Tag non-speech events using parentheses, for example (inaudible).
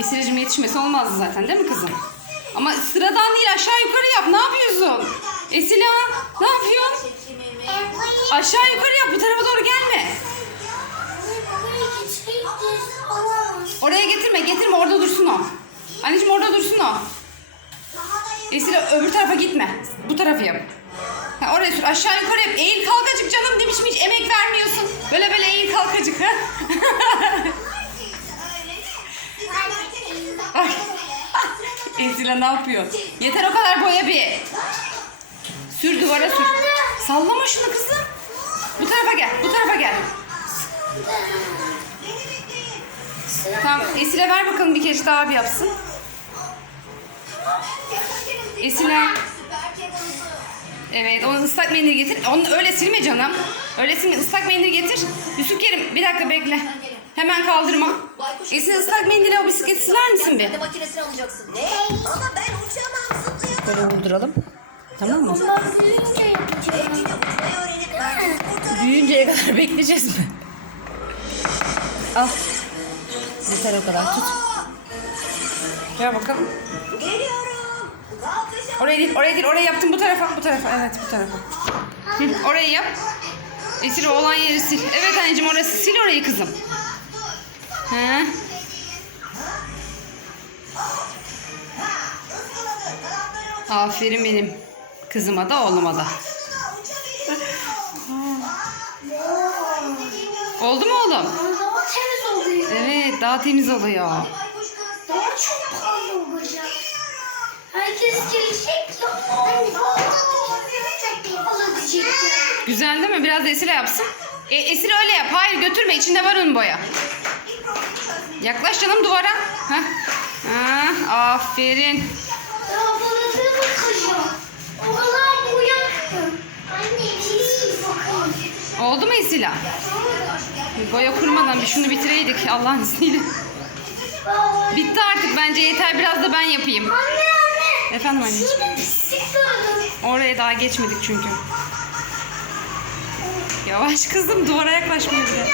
Esir'cim yetişmesi olmazdı zaten değil mi kızım? Ama sıradan değil aşağı yukarı yap. Ne yapıyorsun? Esila ne yapıyorsun? Aşağı yukarı yap. Bu tarafa doğru gelme. Oraya getirme. Getirme. Orada dursun o. Anneciğim orada dursun o. Esila öbür tarafa gitme. Bu tarafı yap. Ha, oraya sür. Aşağı yukarı yap. Eğil kalkacık canım. Ne biçim hiç emek vermiyorsun. Böyle böyle eğil kalkacık. Ha? Esila ne yapıyor? Yeter o kadar boya bir. Sür duvara sür. Sallama şunu kızım. Bu tarafa gel. Bu tarafa gel. Tamam Esile ver bakalım bir kez daha bir yapsın. Esile. Evet onu ıslak mendil getir. Onu öyle silme canım. Öyle silme. Islak mendil getir. Yusuf Kerim bir dakika bekle. Hemen kaldırma. Esile ıslak mendille o bisikleti siler misin bir? Kendi makinesini alacaksın. Ne? Ama ben uçamam zıplayamam. Böyle vurduralım. Tamam mı? Belki de uçmayı öğrenip herkesi kurtarabilirim. Büyüyünceye kadar (laughs) bekleyeceğiz mi? Al. Yeter o kadar tut. Gel bakalım. Geliyorum. Oraya değil, oraya değil, oraya yaptım bu tarafa, bu tarafa. Evet, bu tarafa. Hı, orayı yap. Esir o olan yeri sil. Evet anneciğim orası sil orayı kızım. He. Aferin benim kızıma da oğluma da. Oldu mu oğlum? Daha temiz oluyor. Evet daha temiz oluyor. Daha çok pahalı olacak. Herkes gelecek ya. Güzel değil mi? Biraz da Esile yapsın. E, Esile öyle yap. Hayır götürme. İçinde var onun boya. Yaklaş canım duvara. Heh. Ha, aferin. Anne bakayım. Oldu mu Esila? Boya kurmadan bir şunu bitireydik Allah'ın izniyle. Bitti artık bence yeter. Biraz da ben yapayım. Anne anne. Efendim gördüm. Oraya daha geçmedik çünkü. Yavaş kızım duvara yaklaşmıyor bile.